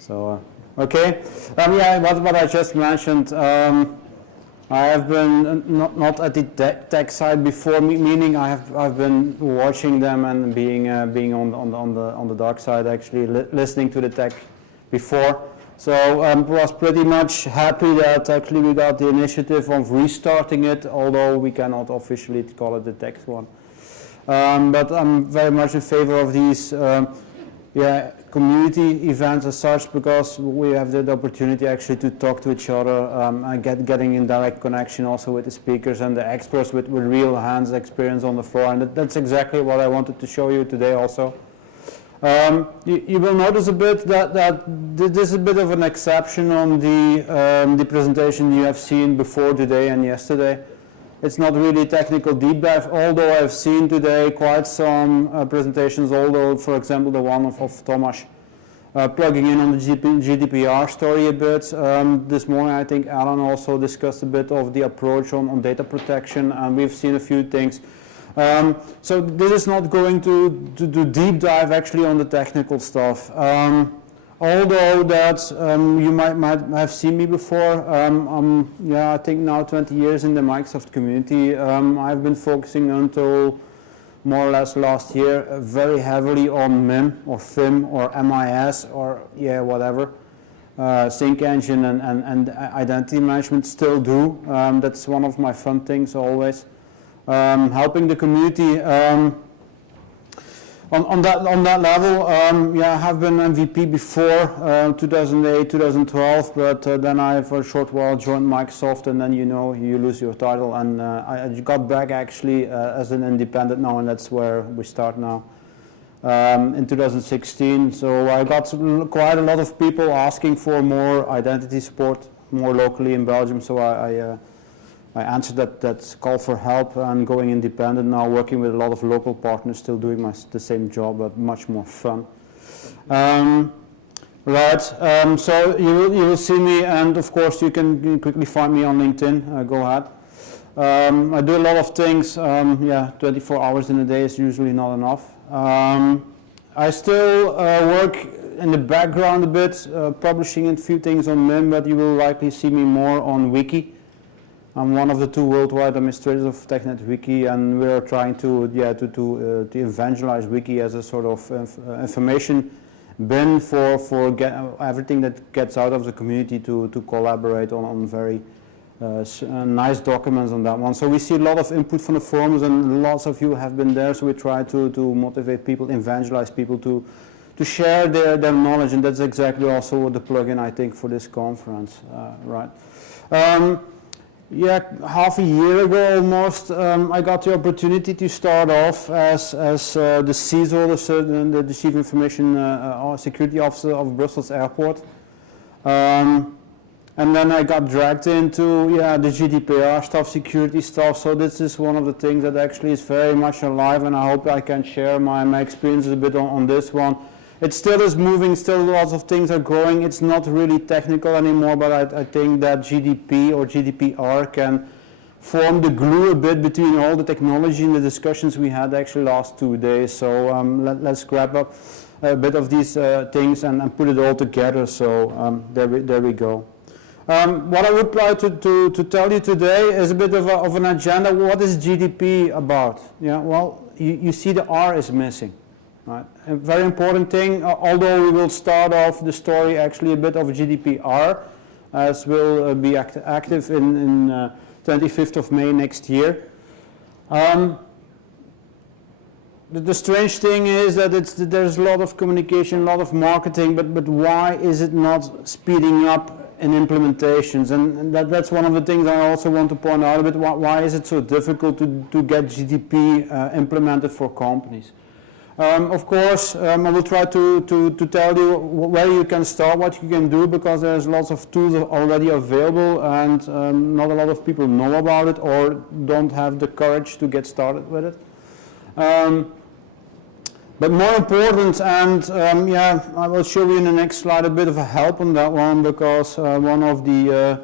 So, okay. Yeah, what I just mentioned, I have been not at the tech side before, meaning I've been watching them and being on the dark side, actually listening to the tech before. So was pretty much happy that actually we got the initiative of restarting it, although we cannot officially call it the tech one. But I'm very much in favor of these community events as such, because we have the opportunity actually to talk to each other and getting in direct connection also with the speakers and the experts with real hands experience on the floor, and that's exactly what I wanted to show you today also. You will notice a bit that this is a bit of an exception on the presentation you have seen before today and yesterday. It's not really a technical deep dive, although I've seen today quite some presentations, although, for example, the one of Thomas plugging in on the GDPR story a bit. This morning, I think Alan also discussed a bit of the approach on data protection, and we've seen a few things. So this is not going to do deep dive actually on the technical stuff. Although that you might have seen me before, I think now 20 years in the Microsoft community. I've been focusing until more or less last year very heavily on MIM or FIM or MIS or whatever. Sync engine and identity management still do. That's one of my fun things always. Helping the community on that level. I have been MVP before 2008, 2012, but then I for a short while joined Microsoft, and then you lose your title, and I got back actually as an independent now, and that's where we start now. In 2016, so I got quite a lot of people asking for more identity support, more locally in Belgium, so I answered that call for help and going independent now, working with a lot of local partners, still doing the same job, but much more fun. So you will see me, and of course you can quickly find me on LinkedIn. Go ahead. I do a lot of things. 24 hours in a day is usually not enough. I still work in the background a bit, publishing a few things on MIM, but you will likely see me more on Wiki. I'm one of the 2 worldwide administrators of TechNet Wiki, and we're trying to evangelize Wiki as a sort of information bin for everything that gets out of the community to collaborate on very nice documents on that one. So we see a lot of input from the forums, and lots of you have been there, so we try to motivate people, evangelize people to share their knowledge, and that's exactly also what the plugin I think for this conference, right? Half a year ago almost, I got the opportunity to start off as the CISO, the Chief Information Security Officer of Brussels Airport. And then I got dragged into the GDPR stuff, security stuff, so this is one of the things that actually is very much alive, and I hope I can share my experiences a bit on this one. It still is moving, still lots of things are growing. It's not really technical anymore, but I think that GDP or GDPR can form the glue a bit between all the technology and the discussions we had actually last 2 days. So let's grab up a bit of these things and put it all together. So there we go. What I would like to tell you today is a bit of an agenda. What is GDP about? Well, you see the R is missing. Right. A very important thing, although we will start off the story actually a bit of GDPR, as will be active in 25th of May next year. The strange thing is that there's a lot of communication, a lot of marketing, but why is it not speeding up in implementations? And that's one of the things I also want to point out a bit. Why is it so difficult to get GDP implemented for companies? Of course, I will try to tell you where you can start, what you can do, because there's lots of tools already available, and not a lot of people know about it or don't have the courage to get started with it. But more important, and I will show you in the next slide a bit of a help on that one, because one of the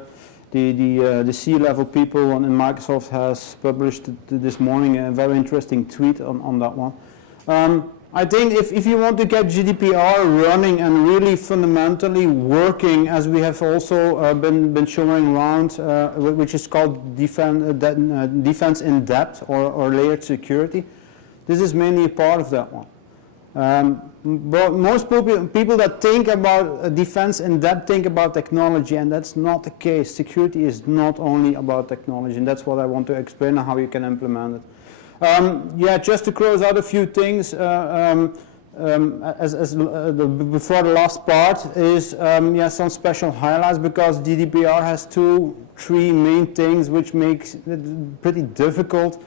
C-level people in Microsoft has published this morning a very interesting tweet on that one. I think if you want to get GDPR running and really fundamentally working, as we have also been showing around, which is called defense in depth or layered security, this is mainly a part of that one. But most people that think about defense in depth think about technology, and that's not the case. Security is not only about technology, and that's what I want to explain and how you can implement it. Yeah, just to close out a few things before the last part is yeah, some special highlights, because GDPR has three main things which makes it pretty difficult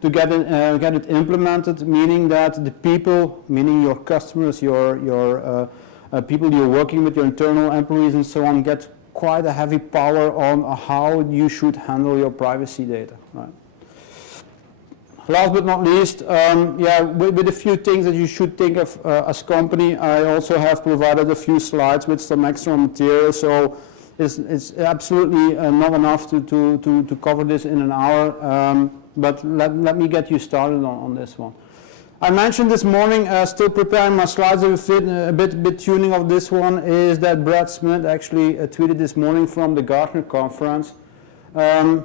to get it implemented, meaning that the people, meaning your customers, your people you're working with, your internal employees and so on, get quite a heavy power on how you should handle your privacy data. Right? Last but not least, yeah, with a few things that you should think of as company, I also have provided a few slides with some extra material, so it's absolutely not enough to cover this in an hour, but let me get you started on this one. I mentioned this morning, still preparing my slides a bit tuning of this one, is that Brad Smith actually tweeted this morning from the Gartner conference. And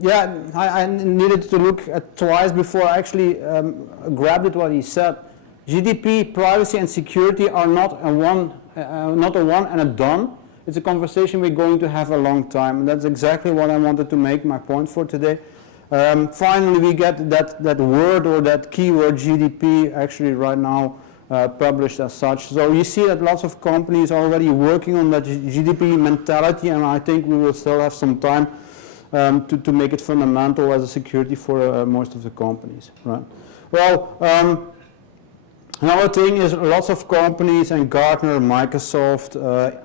yeah, I needed to look at twice before I actually grabbed it what he said. GDP, privacy and security are not a one and a done. It's a conversation we're going to have a long time, and that's exactly what I wanted to make my point for today. Finally, we get that word or that keyword GDP actually right now published as such. So you see that lots of companies are already working on that GDP mentality, and I think we will still have some time to make it fundamental as a security for most of the companies. Right? Well, another thing is lots of companies, and Gartner, Microsoft,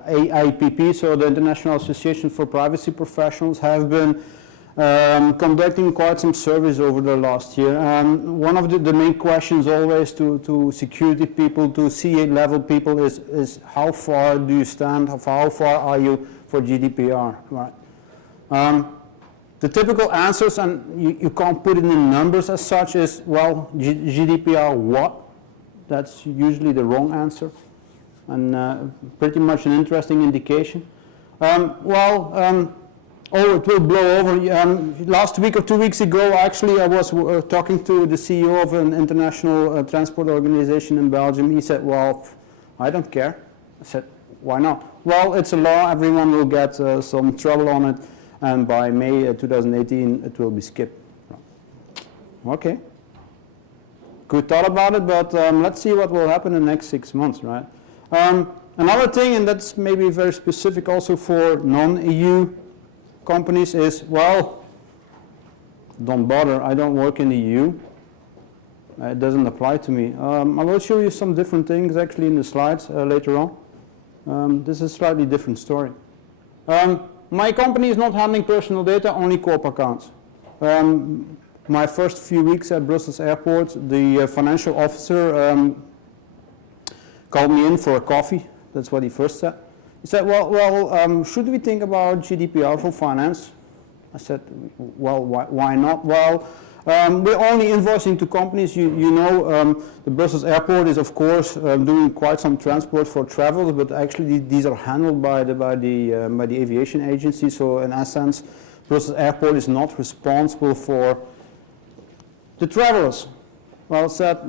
AIPP, so the International Association for Privacy Professionals, have been conducting quite some surveys over the last year. One of the main questions always to security people, to C-level people is how far do you stand, how far are you for GDPR, right? The typical answers, and you can't put it in numbers as such, is, well, GDPR what? That's usually the wrong answer, and pretty much an interesting indication. Oh, it will blow over. Last week or 2 weeks ago, actually, I was talking to the CEO of an international transport organization in Belgium. He said, well, I don't care. I said, why not? Well, it's a law. Everyone will get some trouble on it, and by May 2018, it will be skipped. Okay. Good thought about it, but let's see what will happen in the next 6 months, right? Another thing, and that's maybe very specific also for non-EU companies, is, well, don't bother, I don't work in the EU. It doesn't apply to me. I will show you some different things actually in the slides later on. This is a slightly different story. My company is not handling personal data, only corp accounts. My first few weeks at Brussels Airport, the financial officer called me in for a coffee. That's what he first said. He said, well, should we think about GDPR for finance? I said, well, why not? Well, we're only invoicing to companies. You know, the Brussels Airport is, of course, doing quite some transport for travelers, but actually these are handled by the aviation agency. So in essence, Brussels Airport is not responsible for the travelers. Well said.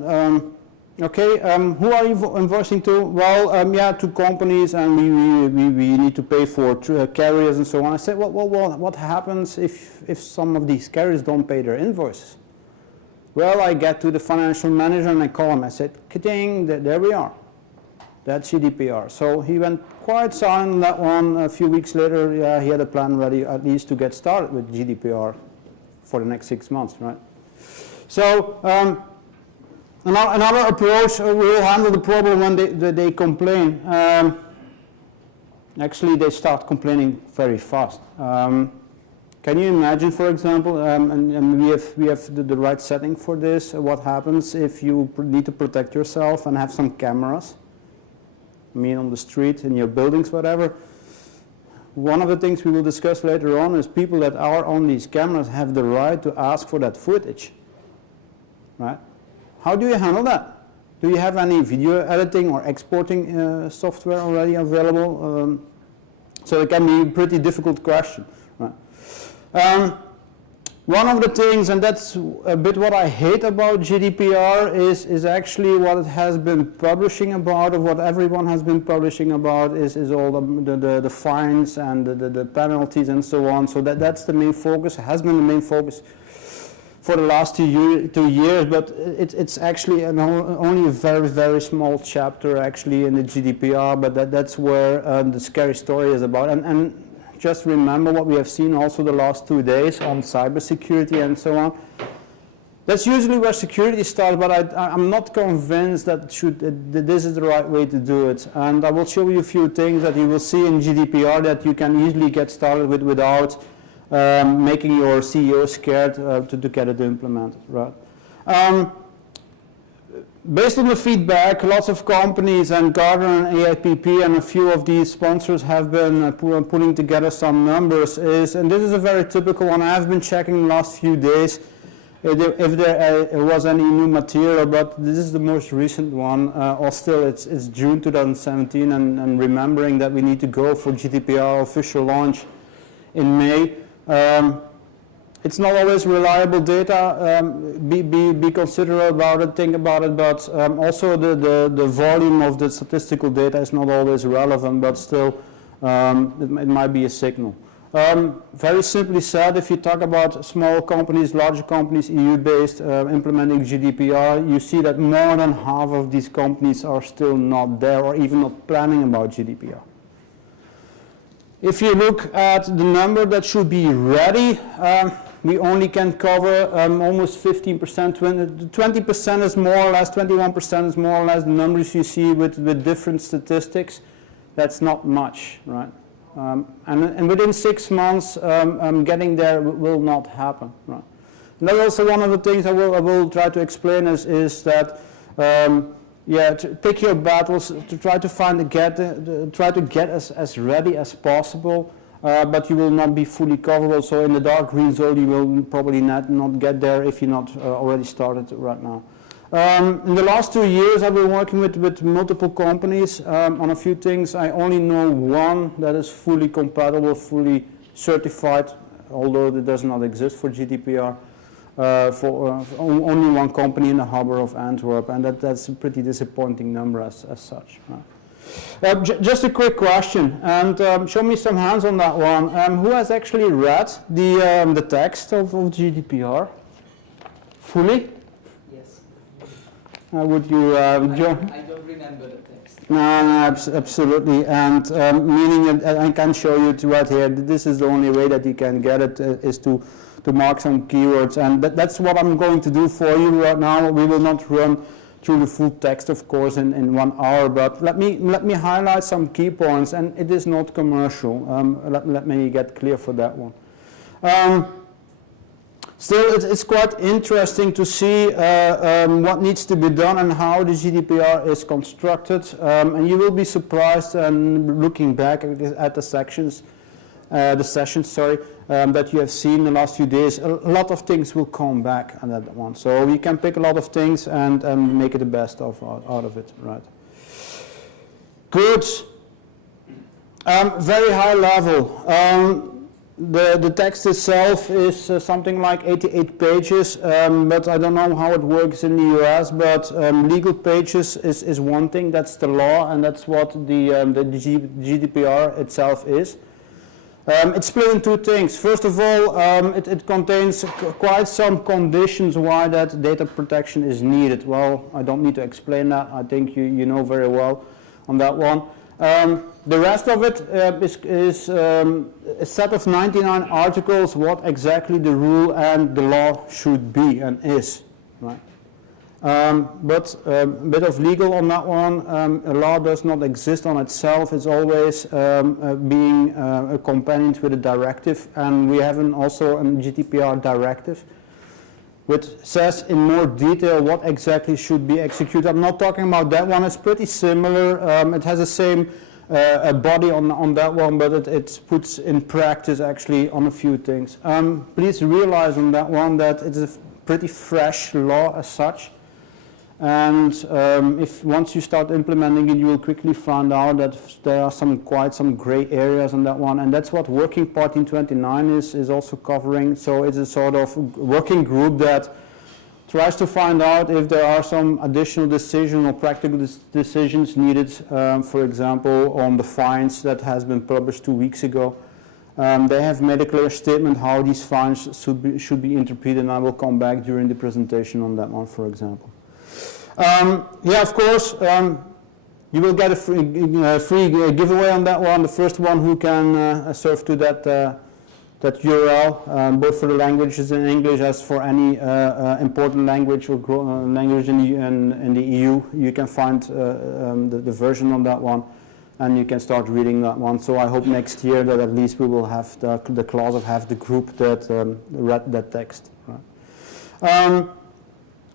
Okay, who are you invoicing to? Well, yeah, to companies, and we need to pay for carriers and so on. I said, well, what happens if some of these carriers don't pay their invoices? Well, I get to the financial manager and I call him. I said, ka-ding, there we are. That's GDPR. So he went quite silent on that one. A few weeks later, yeah, he had a plan ready at least to get started with GDPR for the next 6 months, right? So, another approach will handle the problem when they complain. Actually, they start complaining very fast. Can you imagine, for example, and we have the right setting for this, what happens if you need to protect yourself and have some cameras, I mean on the street, in your buildings, whatever. One of the things we will discuss later on is people that are on these cameras have the right to ask for that footage, right? How do you handle that? Do you have any video editing or exporting software already available? So it can be a pretty difficult question. Right? One of the things, and that's a bit what I hate about GDPR, is actually what it has been publishing about, or what everyone has been publishing about, is all the fines and the penalties and so on. So that's the main focus, has been the main focus for the last 2 years, but it's actually only a very, very small chapter actually in the GDPR, but that's where the scary story is about. And just remember what we have seen also the last 2 days on cybersecurity and so on. That's usually where security starts, but I'm not convinced that this is the right way to do it. And I will show you a few things that you will see in GDPR that you can easily get started with without making your CEO scared to get it implemented. Right? Based on the feedback, lots of companies and Gartner and AIPP and a few of these sponsors have been putting together some numbers. And this is a very typical one. I have been checking the last few days if there was any new material, but this is the most recent one. Or still, it's June 2017, and remembering that we need to go for GDPR official launch in May. It's not always reliable data, be considerate about it, think about it, but also the volume of the statistical data is not always relevant, but still it might be a signal. Very simply said, if you talk about small companies, larger companies, EU-based, implementing GDPR, you see that more than half of these companies are still not there or even not planning about GDPR. If you look at the number that should be ready, we only can cover almost 15%, 20% is more or less, 21% is more or less the numbers you see with different statistics. That's not much, right? And within 6 months, getting there will not happen, right? And that's also one of the things I will try to explain is that, to pick your battles, to try to try to get as ready as possible. But you will not be fully coverable, so in the dark green zone you will probably not get there if you're not already started right now. In the last 2 years I've been working with multiple companies on a few things. I only know one that is fully compatible, fully certified, although it does not exist for GDPR, for only one company in the harbor of Antwerp, and that's a pretty disappointing number as such. Just a quick question, and show me some hands on that one. Who has actually read the text of GDPR fully? Yes. Would you, John? I don't remember the text. No, absolutely, and meaning I can show you right here. This is the only way that you can get it is to mark some keywords, and that's what I'm going to do for you right now. We will not run through the full text, of course, in 1 hour, but let me highlight some key points, and it is not commercial. Let me get clear for that one. Still, it's quite interesting to see what needs to be done and how the GDPR is constructed, and you will be surprised looking back at the sessions, that you have seen the last few days. A lot of things will come back on that one. So we can pick a lot of things and make it the best out of it, right? Good. Very high level. The text itself is something like 88 pages, but I don't know how it works in the US, but legal pages is one thing, that's the law, and that's what the GDPR itself is. It's split in 2 things. First of all, it contains quite some conditions why that data protection is needed. Well, I don't need to explain that. I think you know very well on that one. The rest of it is a set of 99 articles, what exactly the rule and the law should be and is. Right? But a bit of legal on that one. A law does not exist on itself. It's always being accompanied with a directive, and we have also a GDPR directive which says in more detail what exactly should be executed. I'm not talking about that one. It's pretty similar. It has the same body on that one, but it puts in practice actually on a few things. Please realize on that one that it's a pretty fresh law as such. And if once you start implementing it, you will quickly find out that there are quite some gray areas on that one, and that's what Working Party 29 is also covering. So it's a sort of working group that tries to find out if there are some additional decision or practical decisions needed, for example, on the fines that has been published 2 weeks ago. They have made a clear statement how these fines should be interpreted, and I will come back during the presentation on that one, for example. Yeah, of course, you will get a free giveaway on that one. The first one who can surf to that URL, both for the languages in English as for any important language or language in the EU. You can find the version on that one, and you can start reading that one. So I hope next year that at least we will have the clause of have the group that read that text. Right.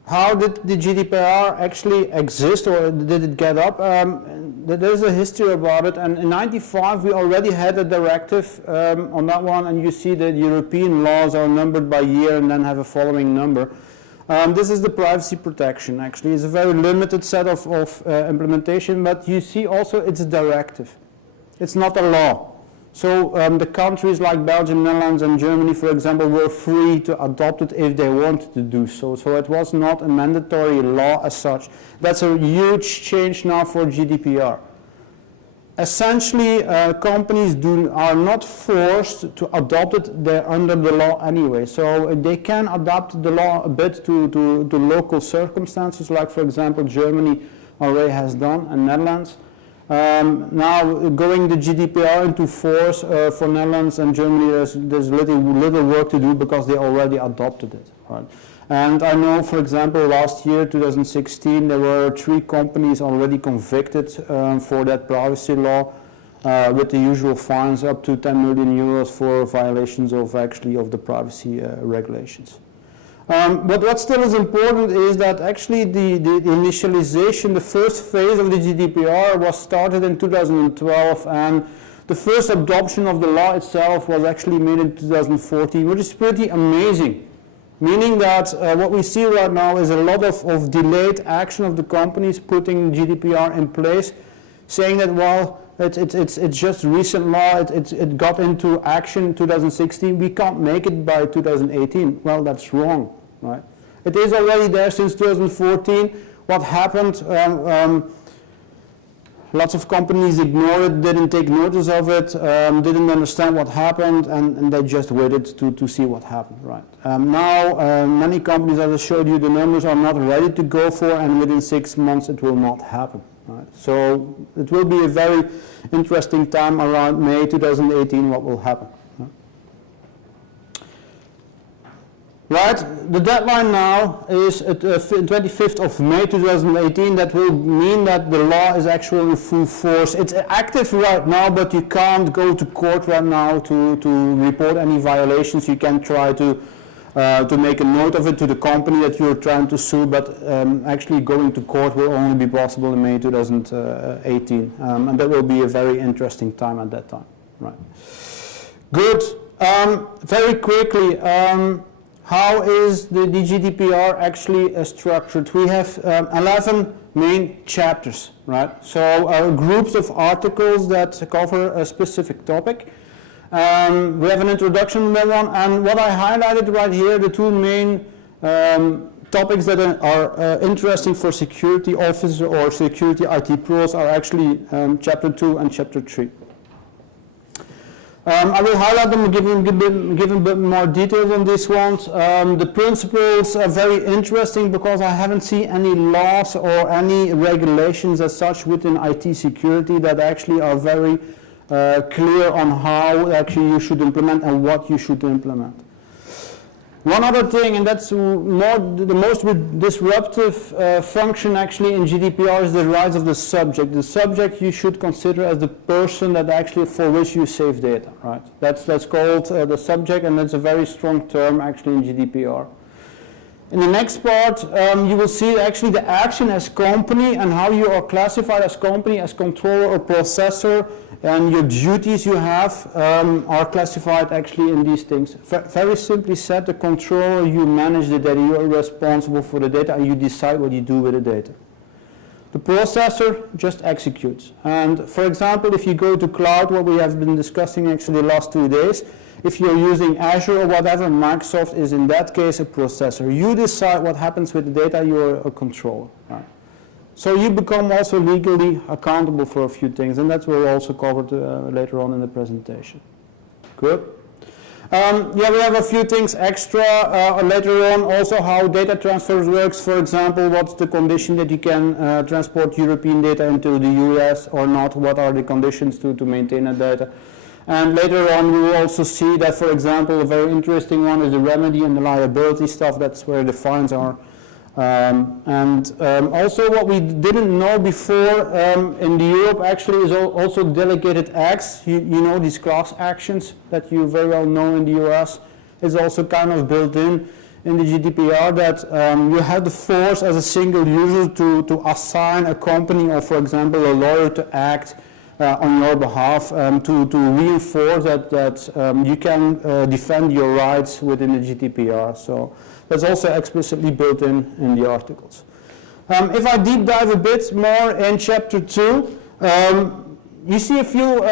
How did the GDPR actually exist, or did it get up? There's a history about it, and in '95 we already had a directive on that one, and you see that European laws are numbered by year and then have a following number. This is the privacy protection, actually. It's a very limited set of implementation, but you see also it's a directive. It's not a law. So the countries like Belgium, Netherlands and Germany, for example, were free to adopt it if they wanted to do so. So it was not a mandatory law as such. That's a huge change now for GDPR. Essentially, companies are not forced to adopt it. They're under the law anyway. So they can adapt the law a bit to local circumstances, like, for example, Germany already has done, and Netherlands. Now, going the GDPR into force for Netherlands and Germany, there's little work to do because they already adopted it. Right? And I know, for example, last year, 2016, there were 3 companies already convicted for that privacy law, with the usual fines up to 10 million euros for violations of the privacy regulations. But what still is important is that actually the initialization, the first phase of the GDPR was started in 2012, and the first adoption of the law itself was actually made in 2014, which is pretty amazing. Meaning that what we see right now is a lot of delayed action of the companies putting GDPR in place, saying that, well, it's just recent law, it got into action in 2016, we can't make it by 2018. Well, that's wrong. Right. It is already there since 2014. What happened? Lots of companies ignored it, didn't take notice of it, didn't understand what happened, and they just waited to see what happened. Right. Now, many companies, as I showed you, the numbers are not ready to go for, and within 6 months it will not happen. Right. So it will be a very interesting time around May 2018 what will happen. Right, the deadline now is at 25th of May 2018. That will mean that the law is actually in full force. It's active right now, but you can't go to court right now to report any violations. You can try to make a note of it to the company that you're trying to sue, but actually going to court will only be possible in May 2018. And that will be a very interesting time at that time. Right. Good. Very quickly. How is the GDPR actually structured? We have 11 main chapters, right? So groups of articles that cover a specific topic. We have an introduction to that one, and what I highlighted right here, the 2 main topics that are interesting for security officers or security IT pros are actually chapter 2 and chapter 3. I will highlight them and give a bit more details on these ones. The principles are very interesting because I haven't seen any laws or any regulations as such within IT security that actually are very clear on how actually you should implement and what you should implement. One other thing, and that's the most disruptive function actually in GDPR, is the rights of the subject. The subject you should consider as the person that actually for which you save data, right? That's called the subject, and that's a very strong term actually in GDPR. In the next part, you will see actually the action as company and how you are classified as company, as controller or processor, and your duties you have are classified actually in these things. Very simply said, the controller, you manage the data, you are responsible for the data, and you decide what you do with the data. The processor just executes. And for example, if you go to cloud, what we have been discussing actually the last 2 days, if you're using Azure or whatever, Microsoft is in that case a processor. You decide what happens with the data, you're a controller. Right? So you become also legally accountable for a few things, and that will also covered later on in the presentation. Good. Yeah, we have a few things extra later on, also how data transfer works. For example, what's the condition that you can transport European data into the US or not? What are the conditions to maintain that data? And later on we will also see that, for example, a very interesting one is the remedy and the liability stuff. That's where the fines are. Also what we didn't know before in the Europe actually is also delegated acts. You know, these class actions that you very well know in the US is also kind of built in the GDPR, that you have the force as a single user to assign a company or, for example, a lawyer to act on your behalf to reinforce that you can defend your rights within the GDPR. So that's also explicitly built in the articles. If I deep dive a bit more in chapter 2, you see a few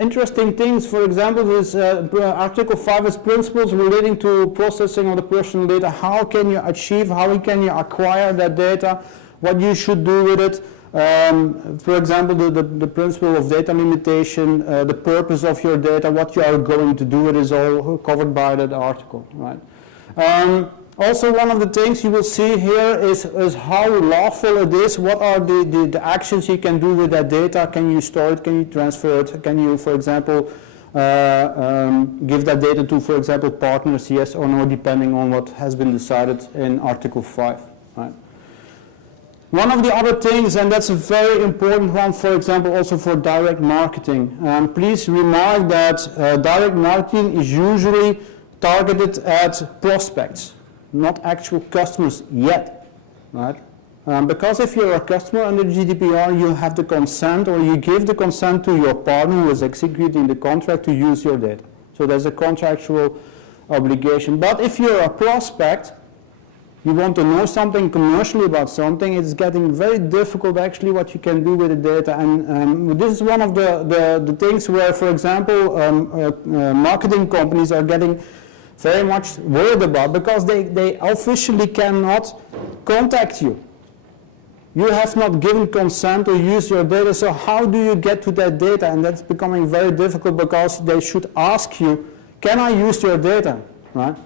interesting things. For example, this article 5 is principles relating to processing of the personal data. How can you achieve, how can you acquire that data, what you should do with it. For example, the principle of data limitation, the purpose of your data, what you are going to do, it is all covered by that article, right? Also, one of the things you will see here is how lawful it is. What are the actions you can do with that data? Can you store it? Can you transfer it? Can you, for example, give that data to, for example, partners, yes or no, depending on what has been decided in Article 5, right? One of the other things, and that's a very important one, for example, also for direct marketing. Please remark that direct marketing is usually targeted at prospects, not actual customers yet, right? Because if you're a customer under GDPR, you have the consent, or you give the consent to your partner who is executing the contract to use your data. So there's a contractual obligation. But if you're a prospect, you want to know something commercially about something, it's getting very difficult actually what you can do with the data. And this is one of the things where, for example, marketing companies are getting very much worried about, because they officially cannot contact you. You have not given consent to use your data, so how do you get to that data? And that's becoming very difficult, because they should ask you, can I use your data, right?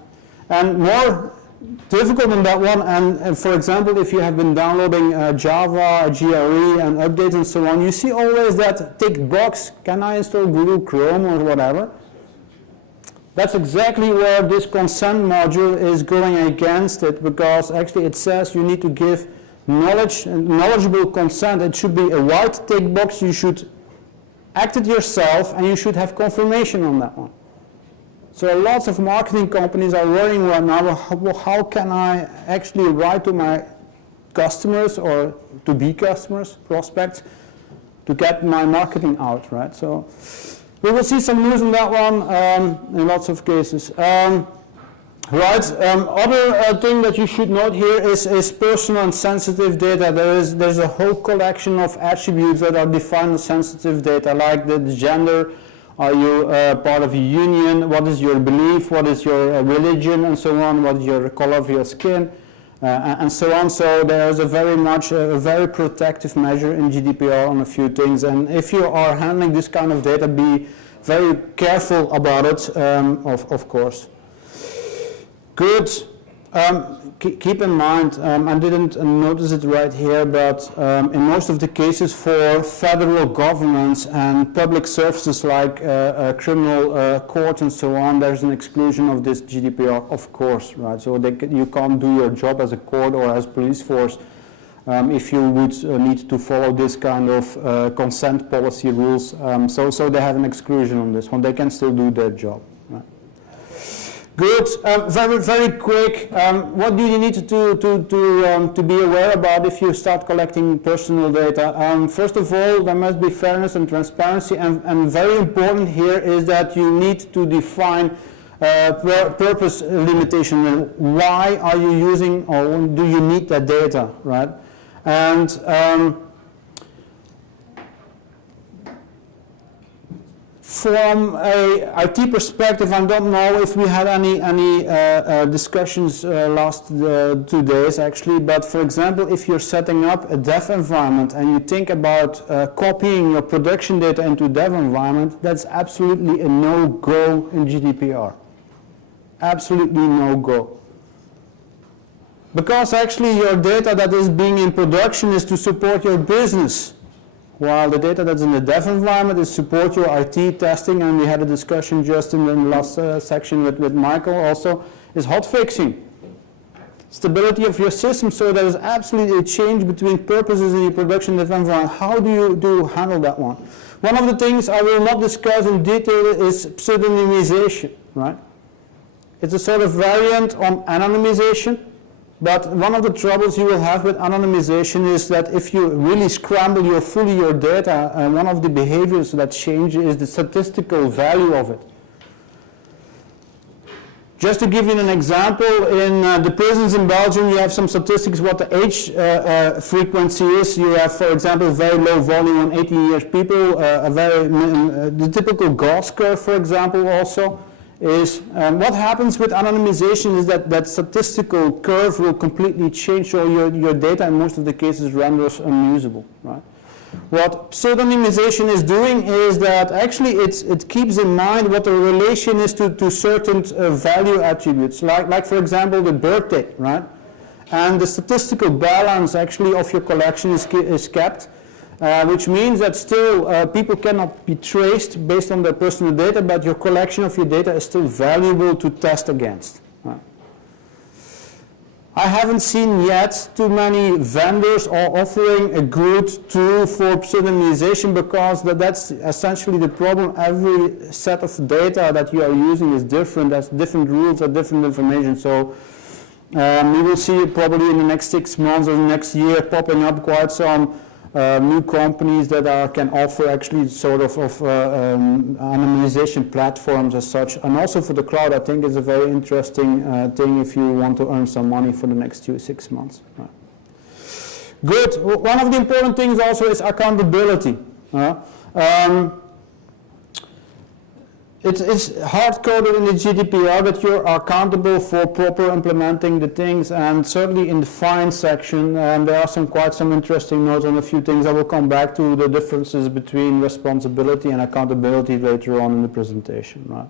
And more difficult than that one, and for example, if you have been downloading Java, GRE, and updates and so on, you see always that tick box, can I install Google Chrome or whatever? That's exactly where this consent module is going against it, because actually it says you need to give knowledgeable consent. It should be a white tick box, you should act it yourself, and you should have confirmation on that one. So lots of marketing companies are worrying right now, how can I actually write to my customers or to be customers, prospects, to get my marketing out, right? So we will see some news on that one in lots of cases. Other thing that you should note here is personal and sensitive data. There's a whole collection of attributes that are defined as sensitive data, like the gender. Are you part of a union? What is your belief? What is your religion? And so on. What is your color of your skin? And so on. So there's a very protective measure in GDPR on a few things. And if you are handling this kind of data, be very careful about it, of course. Good. Keep in mind, I didn't notice it right here, but in most of the cases for federal governments and public services like criminal courts and so on, there's an exclusion of this GDPR, of course, right? So you can't do your job as a court or as police force if you would need to follow this kind of consent policy rules. So they have an exclusion on this one. They can still do their job. Right? Good. Very quick. What do you need to be aware about if you start collecting personal data? First of all, there must be fairness and transparency, and very important here is that you need to define purpose limitation. Why are you using, or do you need that data, right? And from a IT perspective, I don't know if we had any discussions last 2 days actually, but for example, if you're setting up a dev environment and you think about copying your production data into dev environment, that's absolutely a no-go in GDPR. Absolutely no-go. Because actually your data that is being in production is to support your business, while the data that's in the dev environment is support your IT testing, and we had a discussion just in the last section with Michael also, is hot fixing. Stability of your system, so there is absolutely a change between purposes in your production dev environment. How do you handle that one? One of the things I will not discuss in detail is pseudonymization, right? It's a sort of variant on anonymization. But one of the troubles you will have with anonymization is that if you really scramble fully your data, one of the behaviors that change is the statistical value of it. Just to give you an example, in the prisons in Belgium, you have some statistics what the age frequency is. You have, for example, very low volume on 18 years people, the typical Gauss curve, for example, also. Is what happens with anonymization is that statistical curve will completely change, so your data in most of the cases renders unusable, right? What pseudonymization is doing is that actually it keeps in mind what the relation is to certain value attributes, like for example the birth date, right? And the statistical balance actually of your collection is kept. Which means that still people cannot be traced based on their personal data, but your collection of your data is still valuable to test against. Right. I haven't seen yet too many vendors are offering a good tool for pseudonymization, because that's essentially the problem. Every set of data that you are using is different, has different rules, has different information. So we will see probably in the next 6 months or the next year popping up quite some new companies that can offer actually sort of anonymization platforms as such. And also for the cloud, I think is a very interesting thing if you want to earn some money for the next 6 months. Right. Good. One of the important things also is accountability. It's hard-coded in the GDPR that you're accountable for proper implementing the things, and certainly in the fine section there are quite some interesting notes on a few things. I will come back to the differences between responsibility and accountability later on in the presentation. Right.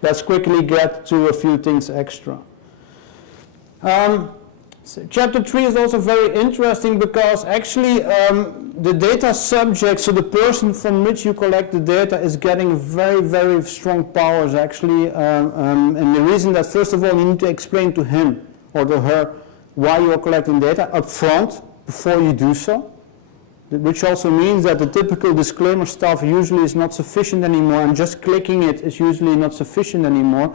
Let's quickly get to a few things extra. So chapter 3 is also very interesting because actually the data subject, so the person from which you collect the data, is getting very, very strong powers actually. And the reason that first of all you need to explain to him or to her why you are collecting data up front before you do so. Which also means that the typical disclaimer stuff usually is not sufficient anymore, and just clicking it is usually not sufficient anymore.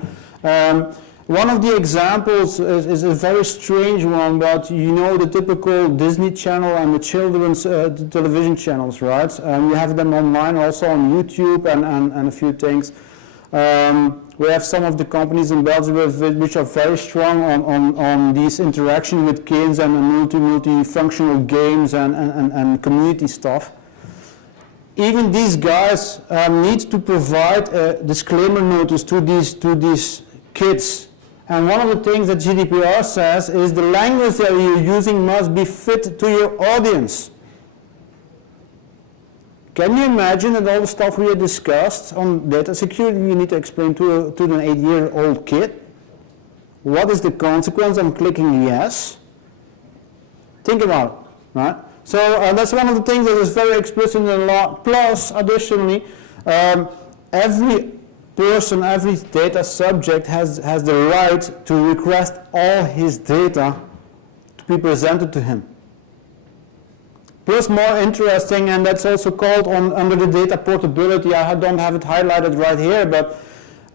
One of the examples is a very strange one, but you know the typical Disney Channel and the children's television channels, right? You have them online also on YouTube and a few things. We have some of the companies in Belgium which are very strong on these interaction with kids and multi-functional games and community stuff. Even these guys need to provide a disclaimer notice to these kids. And one of the things that GDPR says is the language that you're using must be fit to your audience. Can you imagine that all the stuff we had discussed on data security you need to explain to an 8-year-old kid? What is the consequence of clicking yes? Think about it, right? So that's one of the things that is very explicit in the law. Plus, additionally, every person, every data subject has the right to request all his data to be presented to him. Plus, more interesting, and that's also called under the data portability, I don't have it highlighted right here, but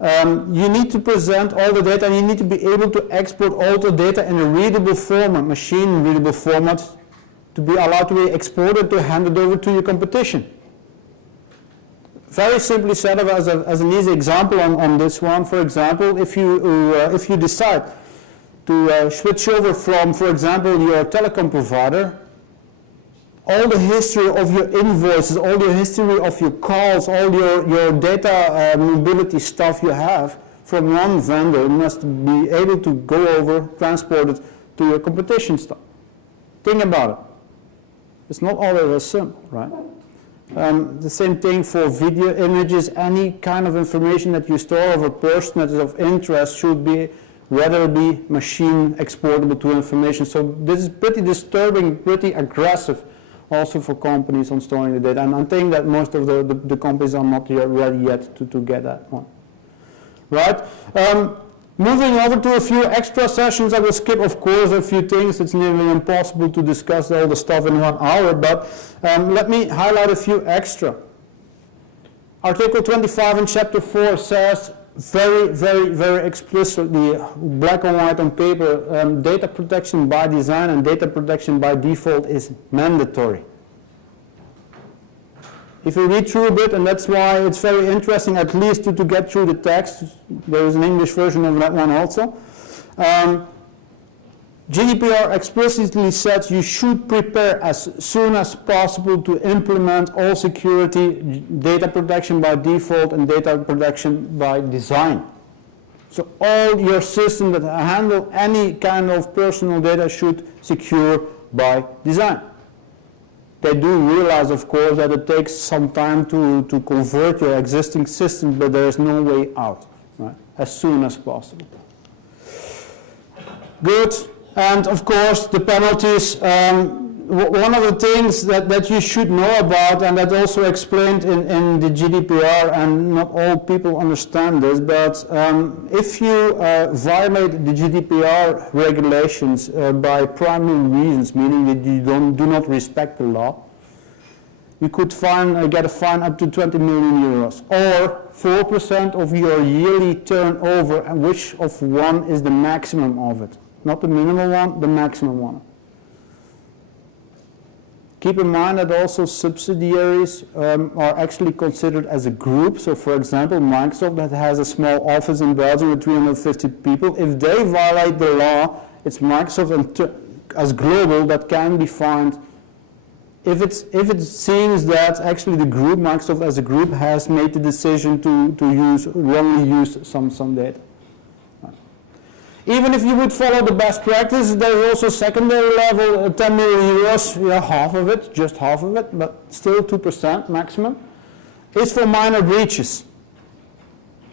You need to present all the data, and you need to be able to export all the data in a readable format, machine readable format, to be allowed to be exported to hand it over to your competition. Very simply set up as an easy example on this one. For example, if you decide to switch over from, for example, your telecom provider, all the history of your invoices, all the history of your calls, all your data mobility stuff you have from one vendor must be able to go over, transport it to your competition stuff. Think about it. It's not always as simple, right? The same thing for video, images, any kind of information that you store of a person that is of interest should be whether it be machine exportable to information. So this is pretty disturbing, pretty aggressive also for companies on storing the data. And I think that most of the companies are not ready yet to get that one. Right? Moving over to a few extra sessions, I will skip, of course, a few things. It's nearly impossible to discuss all the stuff in 1 hour, but let me highlight a few extra. Article 25 in Chapter 4 says very, very, very explicitly, black and white on paper, data protection by design and data protection by default is mandatory. If you read through a bit, and that's why it's very interesting at least to get through the text, there is an English version of that one also. GDPR explicitly says you should prepare as soon as possible to implement all security, data protection by default and data protection by design. So all your systems that handle any kind of personal data should secure by design. They do realize, of course, that it takes some time to convert your existing system, but there is no way out, right? As soon as possible. Good. And of course, the penalties. One of the things that you should know about, and that's also explained in the GDPR, and not all people understand this, but if you violate the GDPR regulations by primary reasons, meaning that you do not respect the law, you could get a fine up to 20 million euros, or 4% of your yearly turnover, and which of one is the maximum of it. Not the minimal one, the maximum one. Keep in mind that also subsidiaries are actually considered as a group. So for example, Microsoft that has a small office in Belgium with 350 people, if they violate the law, it's Microsoft as global that can be fined. If it seems that actually the group, Microsoft as a group, has made the decision to wrongly use some data. Even if you would follow the best practice, there is also secondary level, 10 million euros, yeah, half of it, just half of it, but still 2% maximum. It's for minor breaches.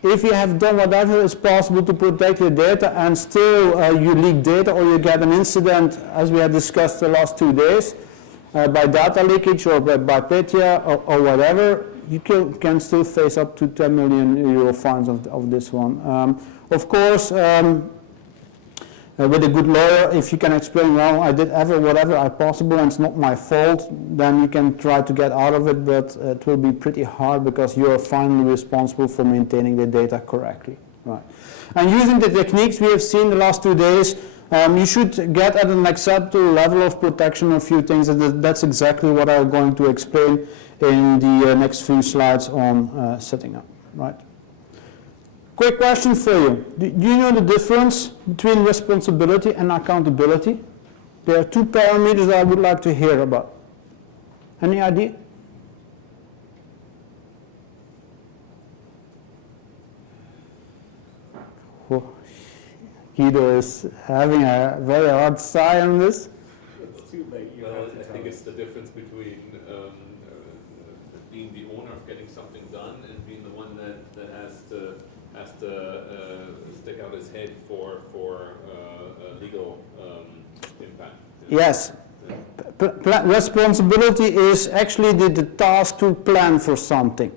If you have done whatever is possible to protect your data and still you leak data or you get an incident, as we had discussed the last 2 days, by data leakage or by PETIA or whatever, you can still face up to 10 million euro fines of this one. Of course, with a good lawyer, if you can explain, well, I did whatever I possible and it's not my fault, then you can try to get out of it, but it will be pretty hard because you are finally responsible for maintaining the data correctly. Right. And using the techniques we have seen the last 2 days, you should get at an acceptable level of protection a few things, and that's exactly what I'm going to explain in the next few slides on setting up. Right. Quick question for you. Do you know the difference between responsibility and accountability? There are 2 parameters that I would like to hear about. Any idea? Oh, Guido is having a very hard sigh on this. It's too late. I think it's the difference between being the owner of getting something done and being the one that has to stick out his head for legal impact. Yes. Responsibility is actually the task to plan for something.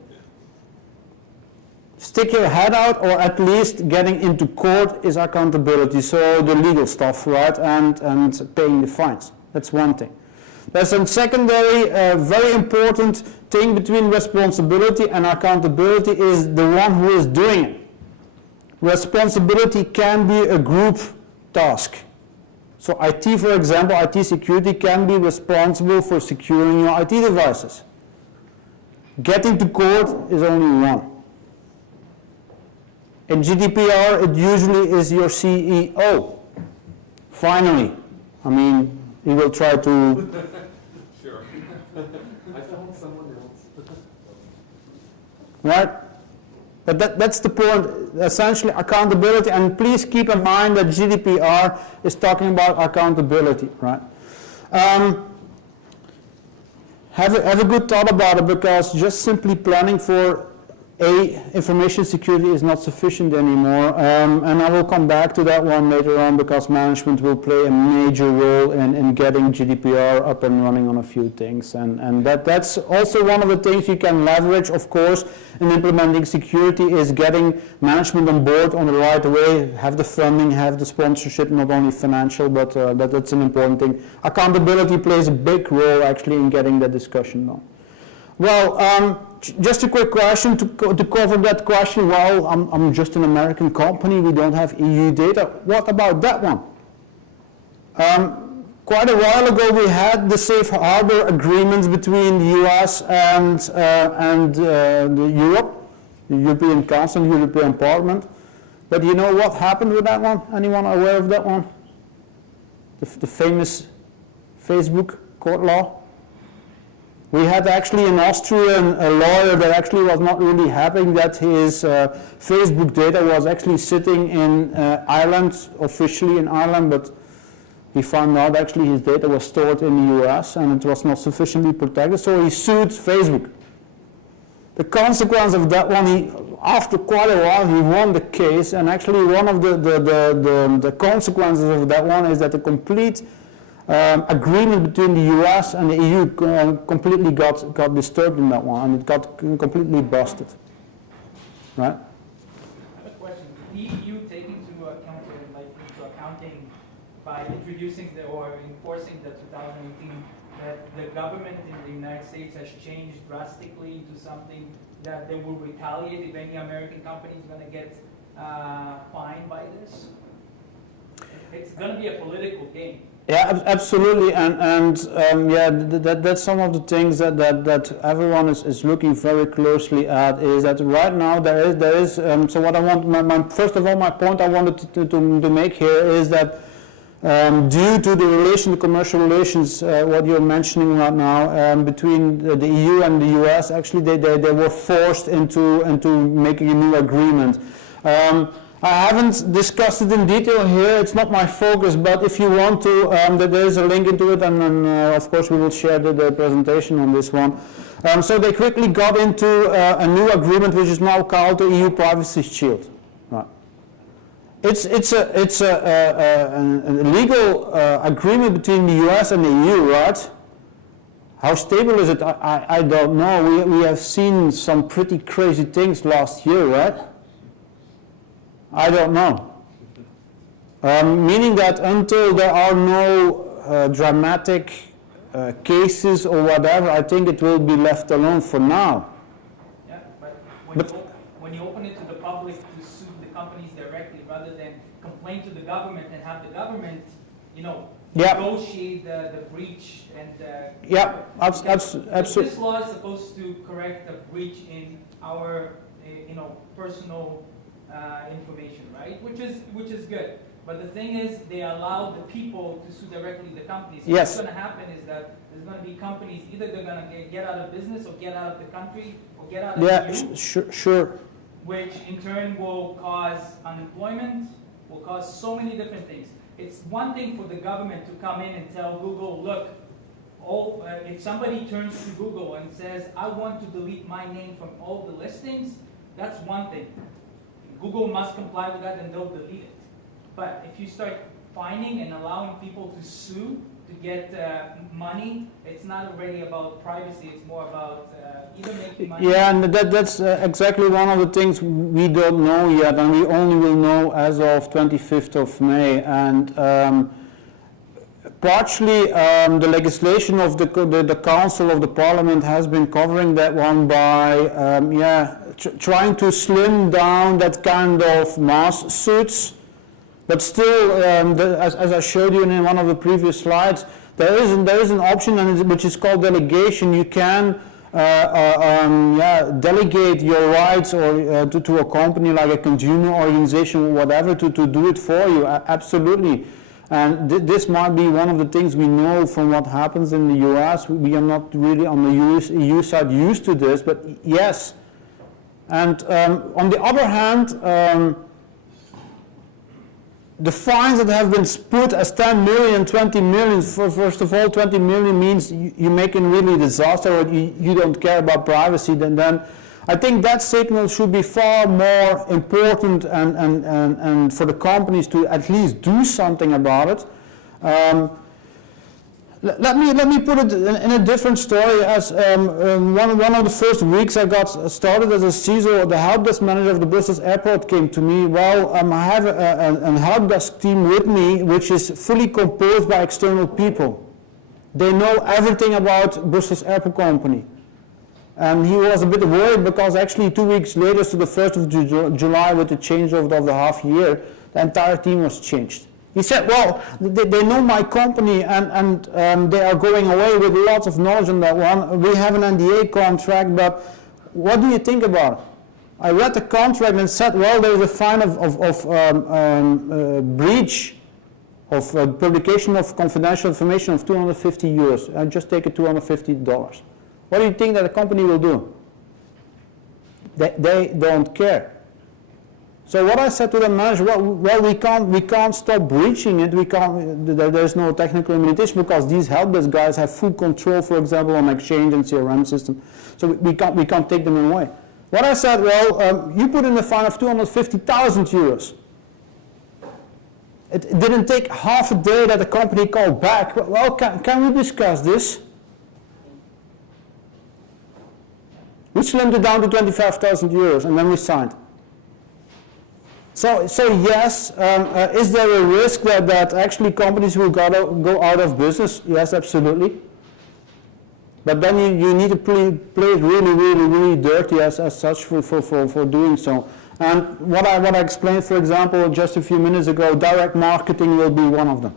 Stick your head out, or at least getting into court is accountability. So the legal stuff, right, and paying the fines. That's one thing. There's a secondary, very important thing between responsibility and accountability is the one who is doing it. responsibility can be a group task. So IT, for example, IT security can be responsible for securing your IT devices. Getting to court is only one. In GDPR, it usually is your CEO. Finally. I mean, he will try to... Sure. I found someone else. Right? But that's the point, essentially accountability, and please keep in mind that GDPR is talking about accountability, right? Have a good thought about it, because just simply planning for information security is not sufficient anymore, and I will come back to that one later on, because management will play a major role in getting GDPR up and running on a few things, and that's also one of the things you can leverage, of course, in implementing security, is getting management on board on the right way, have the funding, have the sponsorship, not only financial, but that's an important thing. Accountability plays a big role actually in getting that discussion done. Well, just a quick question to cover that question. Well, I'm just an American company, we don't have EU data. What about that one? Quite a while ago we had the safe harbor agreements between the US and Europe, the European Council, the European Parliament. But you know what happened with that one? Anyone aware of that one? The famous Facebook court law? We had actually in Austria a lawyer that actually was not really happy that his Facebook data was actually sitting in Ireland, officially in Ireland, but he found out actually his data was stored in the US and it was not sufficiently protected, so he sued Facebook. The consequence of that one, after quite a while, he won the case, and actually one of the consequences of that one is that the complete agreement between the US and the EU completely got disturbed in that one, and it got completely busted. Right? I have a question. The EU taking into accounting by introducing or enforcing the 2018 that the government in the United States has changed drastically into something that they will retaliate if any American company is going to get fined by this? It's going to be a political game. Yeah, absolutely, and yeah, that's some of the things that everyone is looking very closely at. Is that right now there is so what I want, first of all, my point I wanted to make here is that due to the commercial relations, what you're mentioning right now between the EU and the US, actually they were forced into making a new agreement. I haven't discussed it in detail here, it's not my focus, but if you want to, there is a link into it, and then of course we will share the presentation on this one. So they quickly got into a new agreement which is now called the EU Privacy Shield. Right. It's a legal agreement between the US and the EU, right? How stable is it? I don't know. We have seen some pretty crazy things last year, right? I don't know. Meaning that until there are no dramatic cases or whatever, I think it will be left alone for now. Yeah, but when you open it to the public to sue the companies directly rather than complain to the government and have the government, negotiate the breach and yeah, absolutely. This law is supposed to correct the breach in our personal information, right? Which is good. But the thing is, they allow the people to sue directly the companies. So yes. What's going to happen is that there's going to be companies, either they're going to get out of business or get out of the country or get out of the EU, sure. Which in turn will cause unemployment, will cause so many different things. It's one thing for the government to come in and tell Google, look, if somebody turns to Google and says, I want to delete my name from all the listings, that's one thing. Google must comply with that and they'll delete it. But if you start fining and allowing people to sue to get money, it's not already about privacy, it's more about either making money. Yeah, and that's exactly one of the things we don't know yet, and we only will know as of 25th of May. And partially the legislation of the Council of the Parliament has been covering that one by trying to slim down that kind of mass suits, but still, as I showed you in one of the previous slides, there is an option which is called delegation. You can delegate your rights or to a company like a consumer organization or whatever to do it for you. Absolutely. And this might be one of the things we know from what happens in the US. We are not really on the EU side used to this, but yes. And on the other hand, the fines that have been put as 10 million, 20 million, first of all, 20 million means you're making really disaster, or you don't care about privacy, then I think that signal should be far more important and for the companies to at least do something about it. Let me put it in a different story. As one of the first weeks I got started as a CISO, the help desk manager of the Brussels airport came to me. Well, I have a help desk team with me which is fully composed by external people. They know everything about Brussels airport company. And he was a bit worried because actually 2 weeks later, so the 1st of July, with the changeover of the half year, the entire team was changed. He said, well, they know my company and they are going away with lots of knowledge on that one. We have an NDA contract, but what do you think about it? I read the contract and said, well, there is a fine of breach of publication of confidential information of €250. I just take it $250. What do you think that the company will do? They don't care. So what I said to the manager, well, we can't stop breaching it. There's no technical limitation because these help desk guys have full control, for example, on Exchange and CRM system. So we can't take them away. What I said, well, you put in a fine of €250,000. It didn't take half a day that the company called back. Well, can we discuss this? We slimmed it down to €25,000 and then we signed. So yes, is there a risk that actually companies will go out of business? Yes, absolutely. But then you need to play it really dirty as such for doing so. And what I explained, for example, just a few minutes ago, direct marketing will be one of them.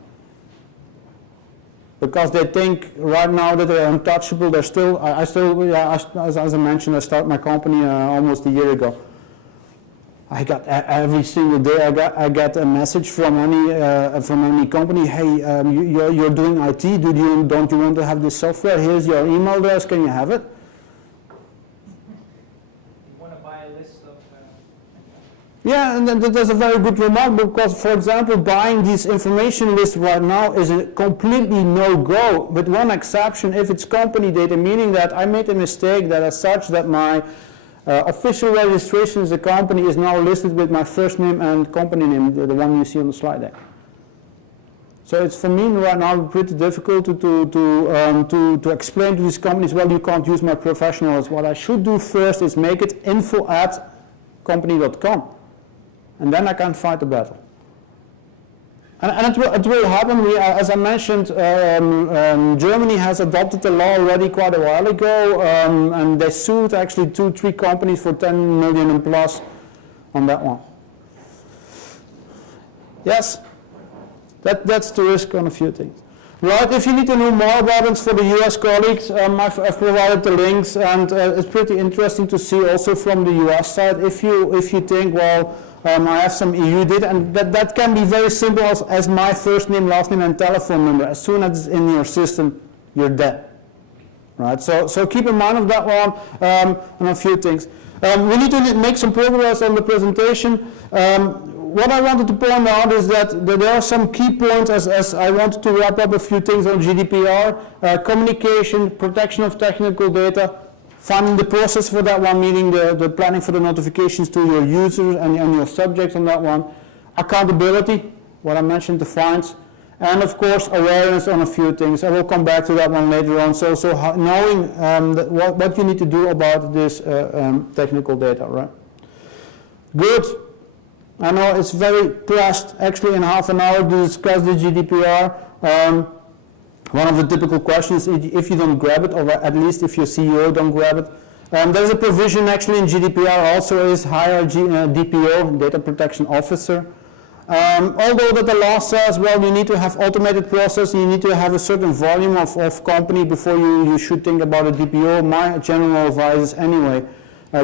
Because they think right now that they're untouchable. They're still, as I mentioned, I started my company almost a year ago. I got every single day I get a message from any company. Hey, you're doing IT. Don't you want to have this software? Here's your email address. Can you have it? You want to buy a list of. Yeah, and there's a very good remark because, for example, buying these information lists right now is a completely no-go. With one exception, if it's company data, meaning that I made a mistake that as such that my official registration as a company is now listed with my first name and company name, the one you see on the slide there. So it's for me right now pretty difficult to explain to these companies, well, you can't use my professionals. What I should do first is make it info@company.com, and then I can fight the battle. And it will happen. As I mentioned, Germany has adopted the law already quite a while ago, and they sued actually 2-3 companies for 10 million and plus on that one. Yes, that's the risk on a few things. Right, if you need to know more about it for the US colleagues, I've provided the links, and it's pretty interesting to see also from the US side. If you think, well, I have some EU data, and that can be very simple as my first name, last name, and telephone number. As soon as it's in your system, you're dead. Right? So keep in mind of that one, and a few things. We need to make some progress on the presentation. What I wanted to point out is that there are some key points as I wanted to wrap up a few things on GDPR, communication, protection of technical data, finding the process for that one, meaning the planning for the notifications to your users and your subjects on that one, accountability, what I mentioned, the fines, and of course awareness on a few things. I will come back to that one later on. So knowing what you need to do about this technical data, right? Good. I know it's very pressed, actually in half an hour to discuss the GDPR. One of the typical questions, if you don't grab it, or at least if your CEO don't grab it, There's a provision actually in GDPR also is hire DPO, Data Protection Officer. Although that the law says, well, you need to have automated process, you need to have a certain volume of company before you should think about a DPO. My general advice is anyway,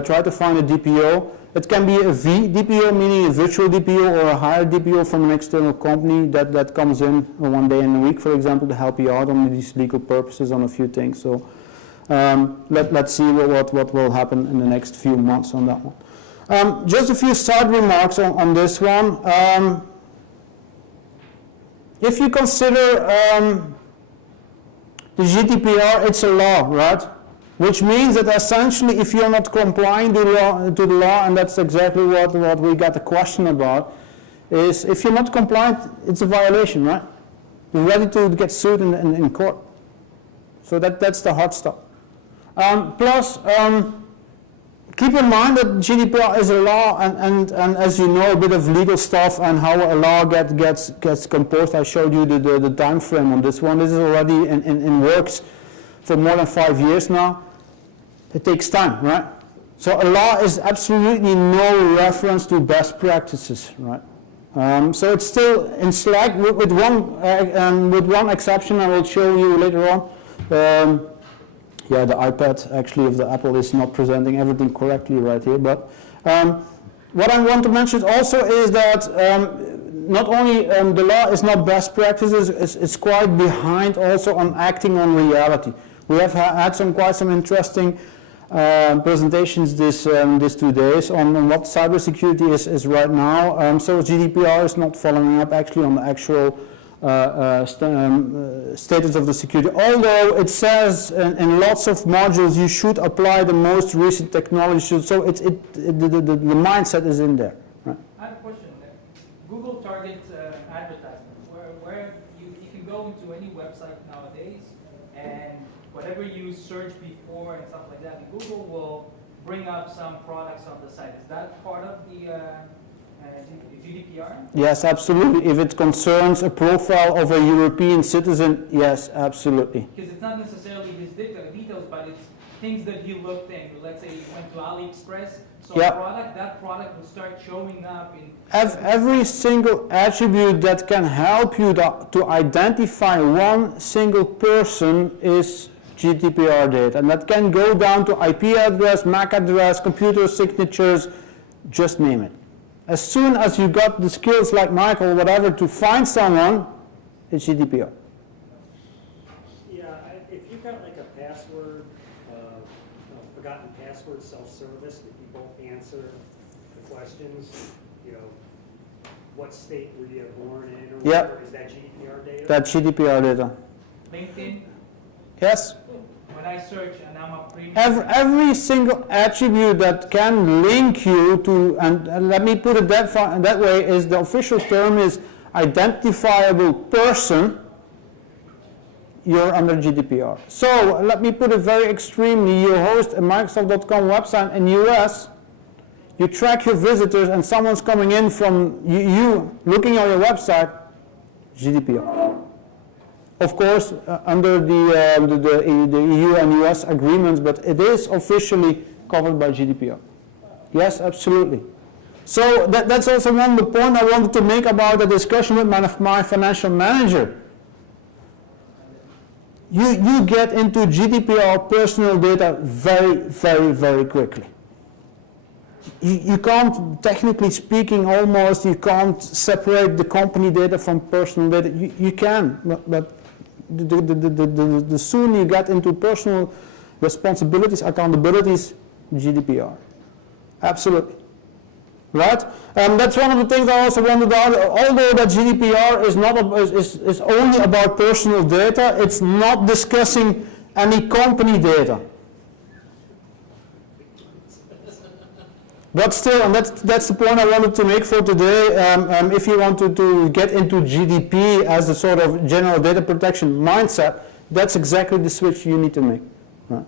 try to find a DPO. It can be a VDPO, meaning a virtual DPO, or a hired DPO from an external company that comes in one day in a week, for example, to help you out on these legal purposes on a few things. So let's see what will happen in the next few months on that one. Just a few side remarks on this one. If you consider the GDPR, it's a law, right? Which means that essentially if you're not complying to the law, and that's exactly what we got the question about, is if you're not compliant, it's a violation, right? You're ready to get sued in court. So that's the hard stuff. Plus, keep in mind that GDPR is a law, and as you know, a bit of legal stuff and how a law gets composed. I showed you the time frame on this one. This is already in works for more than 5 years now. It takes time, right? So a law is absolutely no reference to best practices, right? So it's still in Slack with one exception I will show you later on. Yeah, the iPad actually of the Apple is not presenting everything correctly right here. But what I want to mention also is that not only the law is not best practices, it's quite behind also on acting on reality. We have had quite some interesting presentations this 2 days on what cybersecurity is right now. So GDPR is not following up actually on the actual status of the security. Although it says in lots of modules you should apply the most recent technology. So the mindset is in there. Right? I have a question there. Google targets advertisement, where you can go into any website nowadays and whatever you search before and stuff like that, and Google will bring up some products on the site. Is that part of the GDPR? Yes, absolutely. If it concerns a profile of a European citizen, yes, absolutely. Because it's not necessarily his details, but it's things that he looked into. Let's say he went to AliExpress, saw a product, that product will start showing up in... Every single attribute that can help you to identify one single person is GDPR data. And that can go down to IP address, MAC address, computer signatures, just name it. As soon as you got the skills like Michael, whatever, to find someone, it's GDPR. Yeah, if you've got like a password, forgotten password self-service, that people answer the questions, what state were you born in, or whatever, is that GDPR data? That's GDPR data. LinkedIn? Yes. When I search and I'm a premium... Every single attribute that can link you to, and let me put it that way, is the official term is identifiable person, you're under GDPR. So let me put it very extremely, you host a Microsoft.com website in the US, you track your visitors and someone's coming in from you looking at your website, GDPR. Of course, under the EU and US agreements, but it is officially covered by GDPR. Yes, absolutely. So that's also one of the points I wanted to make about the discussion with my financial manager. You get into GDPR personal data very, very, very quickly. You can't, technically speaking, almost, you can't separate the company data from personal data. You can, but the sooner you get into personal responsibilities, accountabilities, GDPR. Absolutely. Right? That's one of the things I also wanted to add. Although that GDPR is only about personal data, it's not discussing any company data. But still, and that's the point I wanted to make for today. If you want to get into GDP as a sort of general data protection mindset, that's exactly the switch you need to make. Right.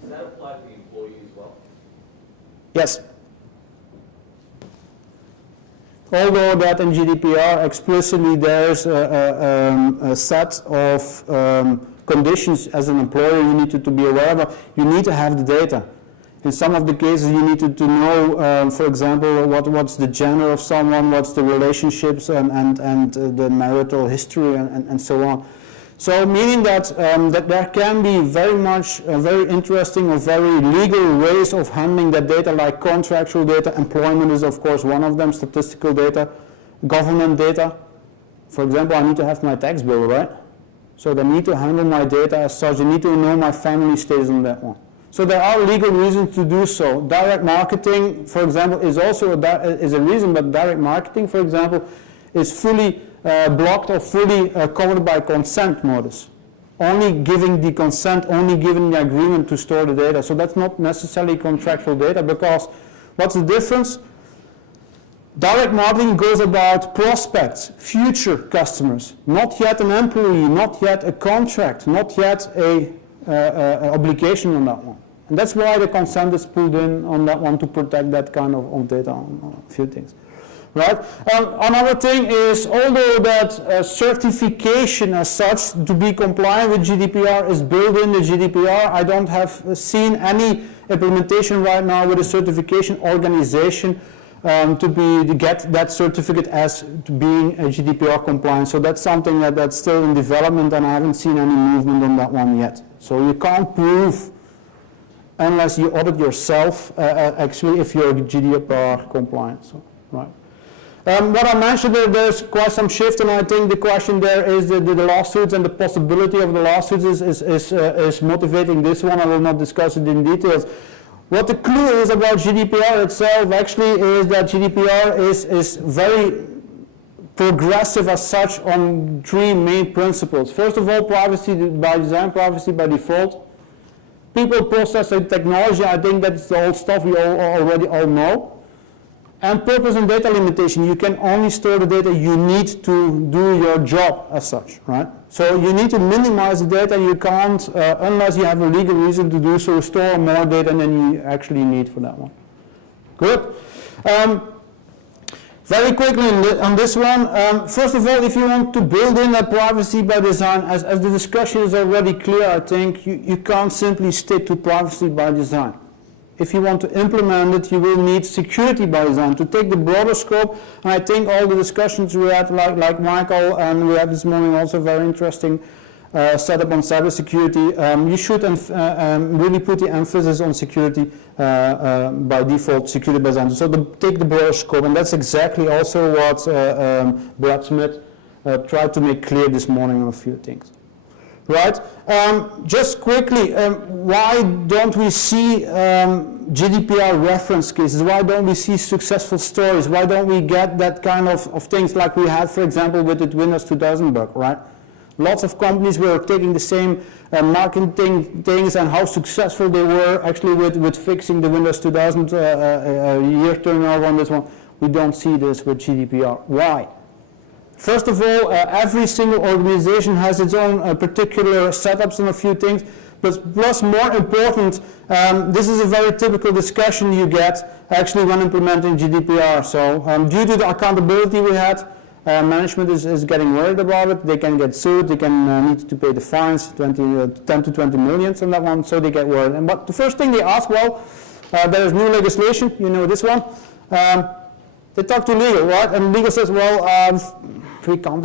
Does that apply to the employee as well? Yes. Although that in GDPR explicitly there's a set of conditions as an employer you need to be aware of. You need to have the data. In some of the cases, you need to know, for example, what's the gender of someone, what's the relationships and the marital history and so on. So meaning that, that there can be very much very interesting or very legal ways of handling that data, like contractual data. Employment is of course one of them, statistical data, government data. For example, I need to have my tax bill, right? So they need to handle my data as such. They need to know my family stays on that one. So there are legal reasons to do so. Direct marketing, for example, is also a reason, but direct marketing, for example, is fully blocked or fully covered by consent modus. Only giving the consent, only giving the agreement to store the data. So that's not necessarily contractual data, because what's the difference? Direct marketing goes about prospects, future customers, not yet an employee, not yet a contract, not yet a obligation on that one. And that's why the consent is pulled in on that one, to protect that kind of data on a few things. Right? Another thing is, although that certification as such to be compliant with GDPR is built in the GDPR, I don't have seen any implementation right now with a certification organization to get that certificate as being a GDPR compliant. So that's something that's still in development, and I haven't seen any movement on that one yet. So you can't prove unless you audit yourself actually if you're GDPR compliant. So, right. What I mentioned, there's quite some shift, and I think the question there is the lawsuits, and the possibility of the lawsuits is motivating this one. I will not discuss it in details. What the clue is about GDPR itself actually is that GDPR is very progressive as such on three main principles. First of all, privacy by design, privacy by default. People, process, and technology, I think that's the old stuff we already all know. And purpose and data limitation. You can only store the data you need to do your job as such, right? So you need to minimize the data. You can't, unless you have a legal reason to do so, store more data than you actually need for that one. Good. Very quickly on this one, first of all, if you want to build in a privacy by design, as the discussion is already clear, I think you can't simply stick to privacy by design. If you want to implement it, you will need security by design to take the broader scope. And I think all the discussions we had, like Michael, and we had this morning also very interesting setup on cybersecurity. You should really put the emphasis on security by default, security by design. So take the broader scope, and that's exactly also what Brad Smith tried to make clear this morning on a few things. Right? Just quickly, why don't we see GDPR reference cases? Why don't we see successful stories? Why don't we get that kind of things like we had, for example, with the Windows 2000 bug, right? Lots of companies were taking the same marketing things and how successful they were actually with fixing the Windows 2000 year turnover on this one. We don't see this with GDPR. Why? First of all, every single organization has its own particular setups and a few things, but plus more important, this is a very typical discussion you get actually when implementing GDPR. So due to the accountability we had, management is getting worried about it. They can get sued, they can need to pay the fines, 10 to 20 millions on that one, so they get worried. But the first thing they ask, well, there is new legislation, you know this one. They talk to legal, right? And legal says, well, we can't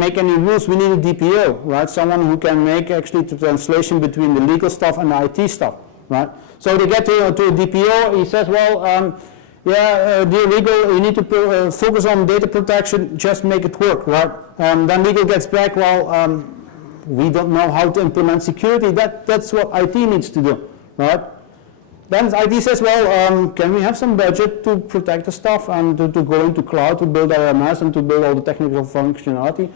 make any rules, we need a DPO, right? Someone who can make actually the translation between the legal stuff and the IT stuff, right? So they get to a DPO, he says, well, dear legal, you need to focus on data protection, just make it work, right? Then legal gets back, well, we don't know how to implement security, that's what IT needs to do, right? Then IT says, well, can we have some budget to protect the stuff and to go into cloud, to build RMS and to build all the technical functionality?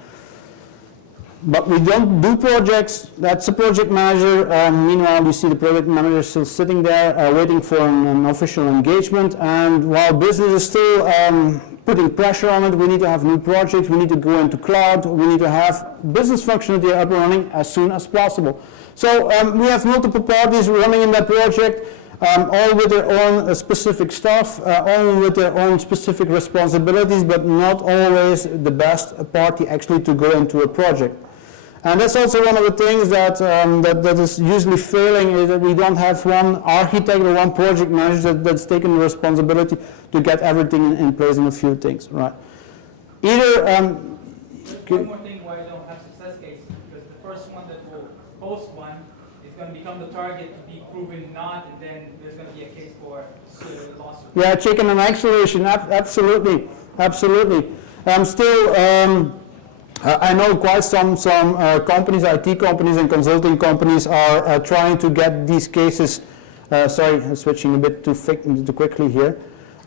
But we don't do projects, that's a project manager. Meanwhile, you see the project manager still sitting there waiting for an official engagement. And while business is still putting pressure on it, we need to have new projects, we need to go into cloud, we need to have business functionality up and running as soon as possible. So we have multiple parties running in that project. All with their own specific stuff, all with their own specific responsibilities, but not always the best party actually to go into a project. And that's also one of the things that, that is usually failing, is that we don't have one architect or one project manager that's taking the responsibility to get everything in place in a few things, right? Either, One more thing why I don't have success cases, because the first one that will post one is going to become the target to be proven not, and then there's going to be a case for lawsuit. yeah, chicken and egg solution, absolutely, absolutely. I know quite some companies, IT companies and consulting companies are trying to get these cases, sorry, I'm switching a bit too quickly here,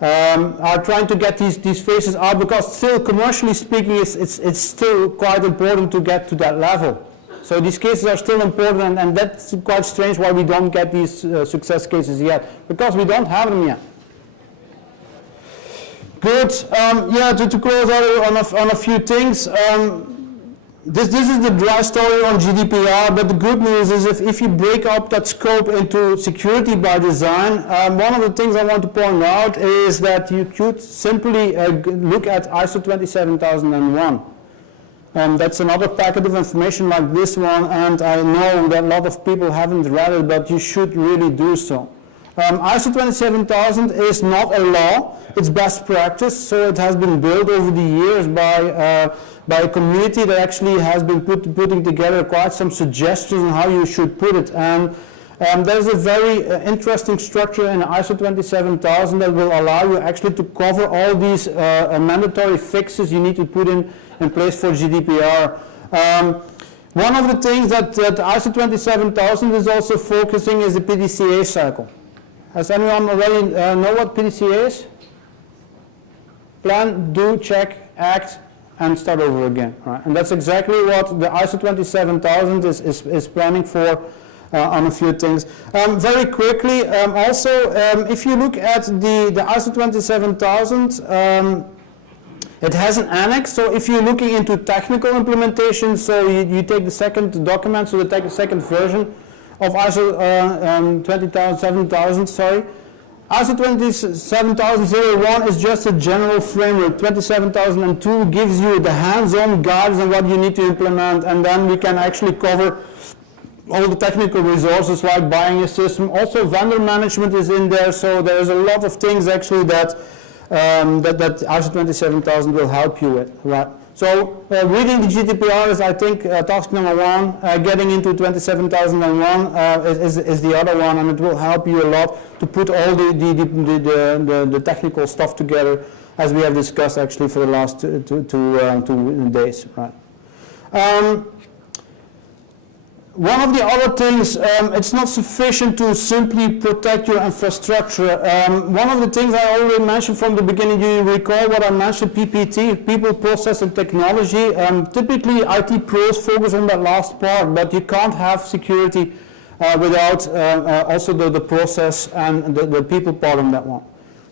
are trying to get these phases out, because still, commercially speaking, it's still quite important to get to that level. So these cases are still important, and that's quite strange why we don't get these success cases yet, because we don't have them yet. Good. Yeah, to close out on a few things. This is the dry story on GDPR, but the good news is if you break up that scope into security by design, one of the things I want to point out is that you could simply look at ISO 27001. That's another packet of information like this one, and I know that a lot of people haven't read it, but you should really do so. ISO 27000 is not a law, it's best practice, so it has been built over the years by a community that actually has been putting together quite some suggestions on how you should put it. And there's a very interesting structure in ISO 27000 that will allow you actually to cover all these mandatory fixes you need to put in place for GDPR. One of the things that ISO 27000 is also focusing is the PDCA cycle. Has anyone already know what PDCA is? Plan, do, check, act, and start over again. Right? And that's exactly what the ISO 27000 is planning for on a few things. Very quickly, also, if you look at the ISO 27000, it has an annex, so if you're looking into technical implementation, so you take the second document, so you take the second version of ISO 27000, sorry. ISO 27001 is just a general framework. 27002 gives you the hands-on guidance on what you need to implement, and then we can actually cover all the technical resources like buying a system. Also, vendor management is in there, so there's a lot of things actually that ISO 27000 will help you with, right? So reading the GDPR is, I think, task number one. Getting into 27001 is the other one, and it will help you a lot to put all the technical stuff together, as we have discussed actually for the last two days, right? One of the other things, it's not sufficient to simply protect your infrastructure. One of the things I already mentioned from the beginning, do you recall what I mentioned, PPT, people, process, and technology? Typically, IT pros focus on that last part, but you can't have security without also the process and the people part on that one.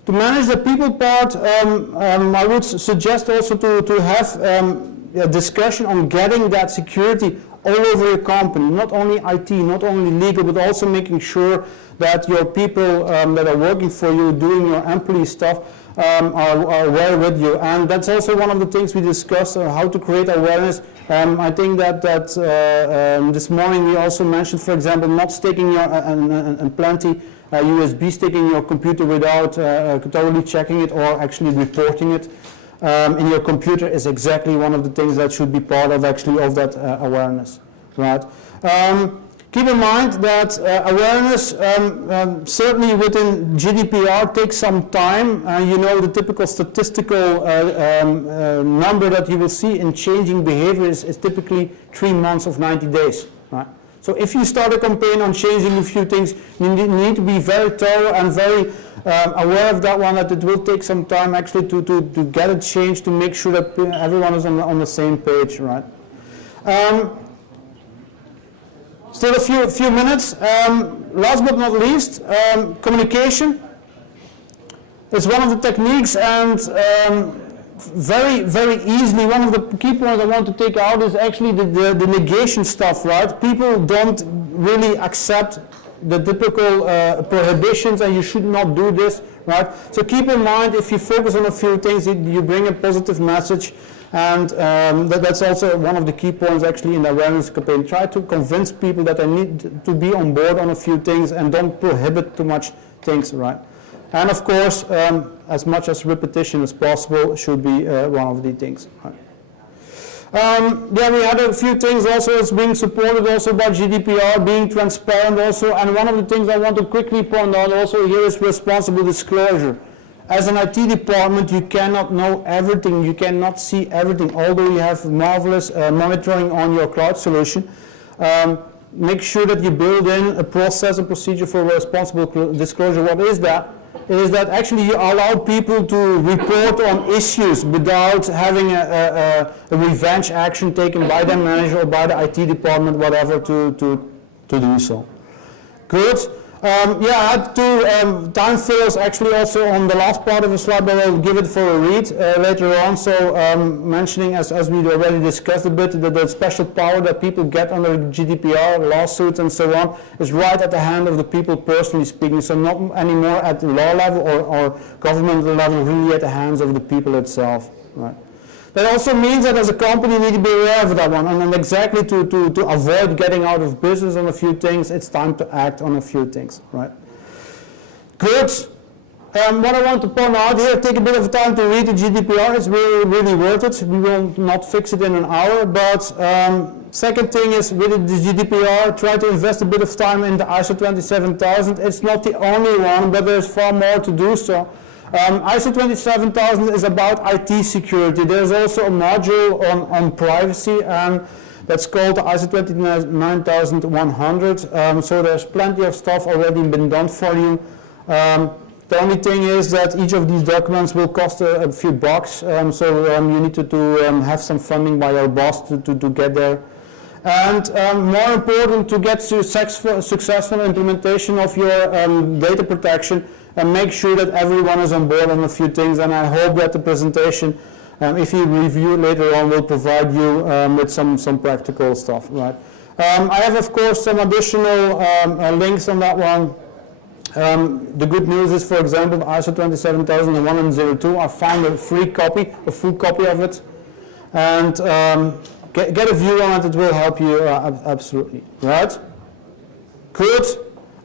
To manage the people part, I would suggest also to have a discussion on getting that security all over your company, not only IT, not only legal, but also making sure that your people that are working for you, doing your employee stuff, are aware with you. And that's also one of the things we discussed, how to create awareness. I think that this morning we also mentioned, for example, not sticking your and plenty USB stick in your computer without thoroughly checking it or actually reporting it. In your computer is exactly one of the things that should be part of actually of that awareness, right? Keep in mind that awareness certainly within GDPR takes some time. You know, the typical statistical number that you will see in changing behavior is typically 3 months of 90 days, right? So if you start a campaign on changing a few things, you need to be very thorough and very aware of that one, that it will take some time actually to get it changed, to make sure that everyone is on the same page, right? Still a few minutes. Last but not least, communication. It's one of the techniques, and very, very easily, one of the key points I want to take out is actually the negation stuff, right? People don't really accept the typical prohibitions, and you should not do this, right? So keep in mind, if you focus on a few things, you bring a positive message, And that's also one of the key points actually in the awareness campaign. Try to convince people that they need to be on board on a few things and don't prohibit too much things, right? And of course, as much as repetition as possible should be one of the things. Right? Yeah, we had a few things also as being supported also by GDPR, being transparent also, and one of the things I want to quickly point out also here is responsible disclosure. As an IT department, you cannot know everything, you cannot see everything, although you have marvelous monitoring on your cloud solution. Make sure that you build in a process and procedure for responsible disclosure. What is that? It is that actually you allow people to report on issues without having a revenge action taken by their manager or by the IT department, whatever, to do so. Good. Yeah, I had two time fillers actually also on the last part of the slide, but I'll give it for a read later on. So mentioning, as we already discussed a bit, that the special power that people get under GDPR, lawsuits and so on, is right at the hand of the people personally speaking. So not anymore at the law level or government level, really at the hands of the people itself. Right. That also means that as a company you need to be aware of that one, and exactly to avoid getting out of business on a few things, it's time to act on a few things, right? Good. What I want to point out here, take a bit of time to read the GDPR, it's really, really worth it. We will not fix it in an hour, but second thing is with the GDPR, try to invest a bit of time in the ISO 27000. It's not the only one, but there's far more to do so. ISO 27000 is about IT security. There's also a module on privacy, and that's called the ISO 29100. So there's plenty of stuff already been done for you. The only thing is that each of these documents will cost a few bucks, so you need to have some funding by your boss to get there. And more important, to get successful implementation of your data protection, and make sure that everyone is on board on a few things. And I hope that the presentation, if you review it later on, will provide you with some practical stuff. Right? I have, of course, some additional links on that one. The good news is, for example, the ISO 27001 and 02. I found a free copy, a full copy of it, and get a view on it. It will help you absolutely. Right? Good.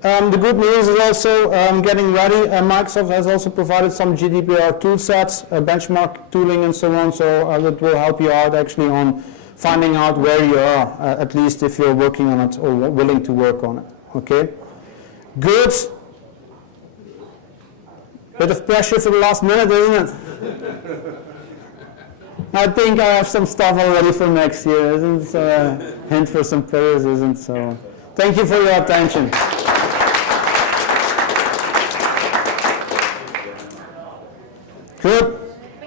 The good news is also getting ready. Microsoft has also provided some GDPR tool sets, benchmark tooling and so on, so that will help you out actually on finding out where you are, at least if you're working on it or willing to work on it. Okay? Good. Bit of pressure for the last minute, isn't it? I think I have some stuff already for next year, isn't it? So, hint for some prayers, isn't it? So, thank you for your attention.